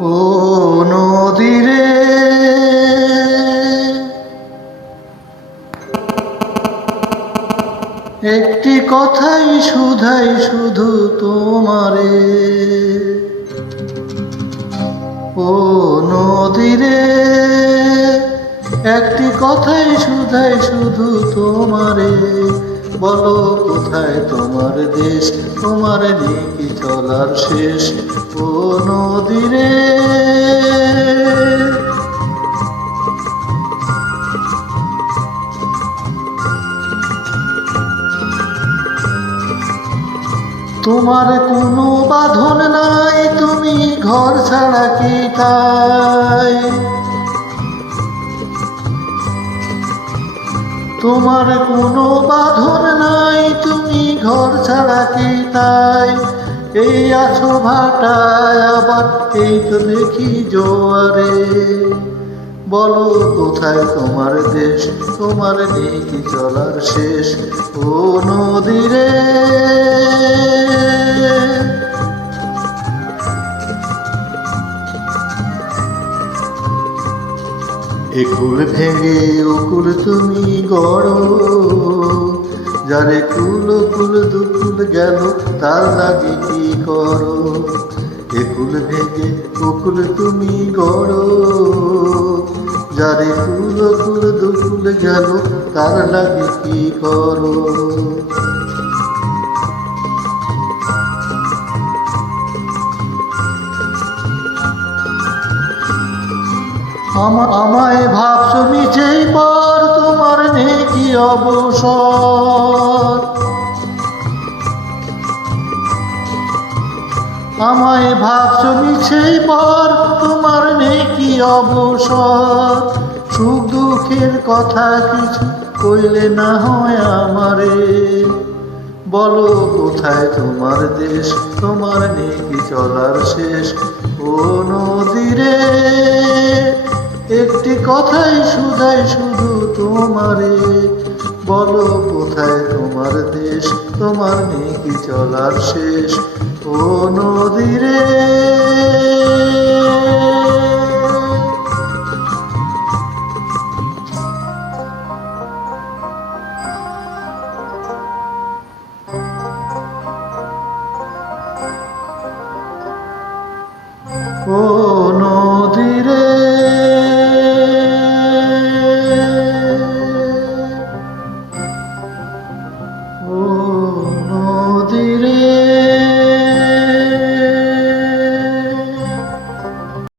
ও নদীরে একটি কথাই শুধাই শুধু তোমারে। ও নদীরে একটি কথাই শুধাই শুধু তোমারে। বলো কোথায় তোমার দেশ, তোমার নেই কি চলার শেষ। ও নদীরে তোমার কোনো বাঁধন নাই, তুমি ঘর ছাড়া কি তাই। তোমার কোনো বাঁধন নাই, তুমি ঘর ছাড়া কি তাই। এই আছো ভাটায় আবার এই তো দেখি জোয়ারে। বলো কোথায় তোমার দেশ, তোমার নেই কি চলার শেষ। ও নদীরে একুল ভেঙে ওকুল তুমি গড়ো, যারে কুল কুল দুকুল গেল তার লাগে কি করো। একুল ভেঙে ওকুল তুমি গড়ো, যারে কুল কুল দুকুল গেল তার লাগে কি করো। আমায় ভাবছো মিছেই পর, তোমার নেই কি অবসর। আমায় ভাবছো মিছেই পর, তোমার নেই কি অবসর। সুখ দুঃখের কথা কিছু কইলে না হয় আমারে। বলো কোথায় তোমার দেশ, তোমার নেই কি চলার শেষ। ও নদীরে একটি কথাই শুধাই শুধু তোমারে। বলো কোথায় তোমার দেশ, তোমার নেই কি চলার শেষ। ও নদীরে ও নদীরে।